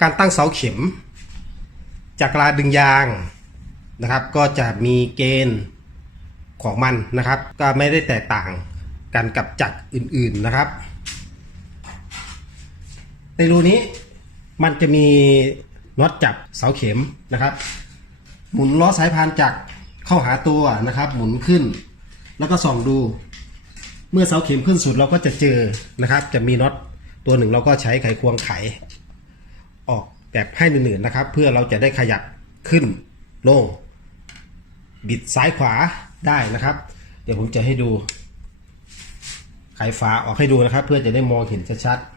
การตั้งเสาเข็ม จากลาดึงยางนะครับ ก็จะมีเกณฑ์ของมันนะครับ ก็ไม่ได้แตกต่างกันกับจักรอื่นๆนะครับ ในรูนี้มันจะมีน็อตจับเสาเข็มนะครับ หมุนล้อสายพานจักรเข้าหาตัวนะครับ หมุนขึ้น แล้วก็ส่องดูเมื่อเสาเข็มขึ้นสุดเราก็จะเจอนะครับ จะมีน็อตตัวหนึ่งเราก็ใช้ไขควงไข ออกแบบให้หนืดๆนะครับ เพื่อเราจะได้ขยับขึ้นลง บิดซ้ายขวาได้นะครับ เดี๋ยวผมจะให้ดูไขฝาออกให้ดูนะครับ เพื่อจะได้มองเห็นชัดๆ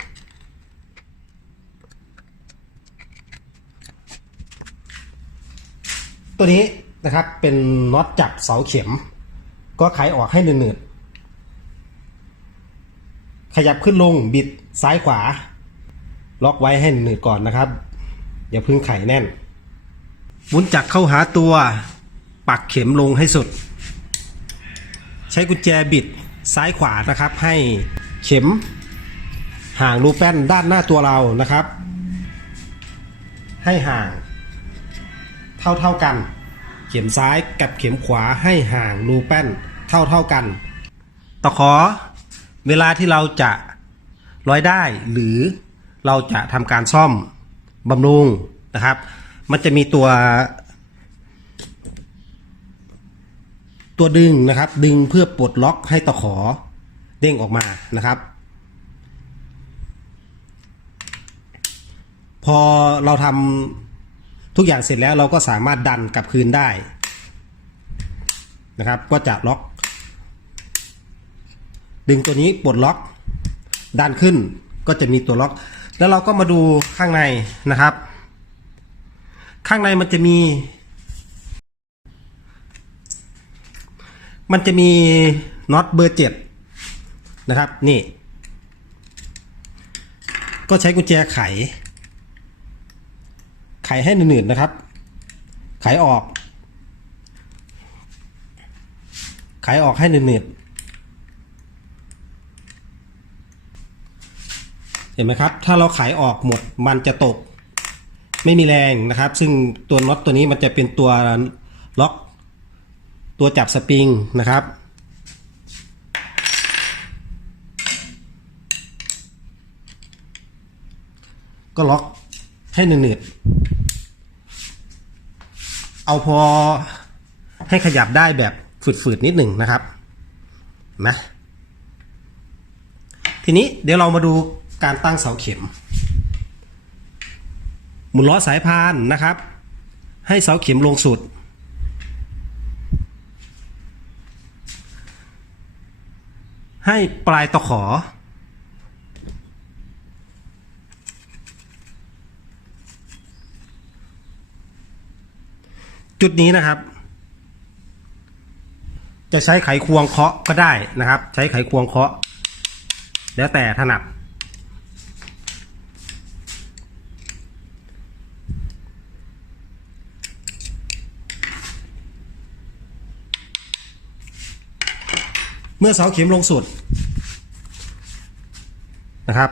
ตัวนี้นะครับเป็นน็อตจับเสาเข็ม ก็ไขออกให้หนืดๆขยับขึ้นลงบิดซ้ายขวา ล็อกไว้ให้หนืดก่อนนะครับ อย่าพึ่งไขแน่นหมุนจักรเข้าหาตัว ปักเข็มลงให้สุด ใช้กุญแจบิดซ้ายขวานะครับ ให้เข็ม ห่างรูแป้นด้านหน้าตัวเรานะครับ ให้ห่าง เท่าเท่ากัน เข็มซ้ายกับเข็มขวาให้ห่างรูแป้นเท่าเท่ากันตะขอเวลาที่เราจะร้อยได้หรือ เราจะทำการซ่อมบำรุงนะครับ มันจะมีตัว ตัวดึงนะครับ ดึงเพื่อปลดล็อกให้ตะขอเด้งออกมานะครับ พอเราทำทุกอย่างเสร็จแล้วเราก็สามารถดันกลับคืนได้นะครับ ก็จะล็อก ดึงตัวนี้ปลดล็อก ดันขึ้นก็จะมีตัวล็อก แล้วเราก็มาดูข้างในนะครับ ข้างในมันจะมี มันจะมีน็อตเบอร์เจ็ดนะครับนี่ ก็ใช้กุญแจไข ไขให้หนืดๆนะครับ ไขออก ไขออกให้หนืดๆ ห็นไหมครับ ถ้าเราไขออกหมดมันจะตก ไม่มีแรงนะครับ ซึ่งตัวน็อตตัวนี้มันจะเป็นตัวล็อก ตัวจับสปริงนะครับ ก็ล็อกให้หนืดๆเอาพอให้ขยับได้แบบฝืดๆนิดหนึ่งนะครับนะทีนี้เดี๋ยวเรามาดู การตั้งเสาเข็ม หมุนล้อสายพานนะครับ ให้เสาเข็มลงสุด ให้ปลายตะขอ จุดนี้นะครับจะใช้ไขควงเคาะก็ได้นะครับ ใช้ไขควงเคาะ แล้วแต่ถนัด เมื่อเสาเข็มลงสุดนะครับ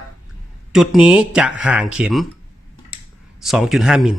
จุดนี้จะห่างเข็ม 2.5มิล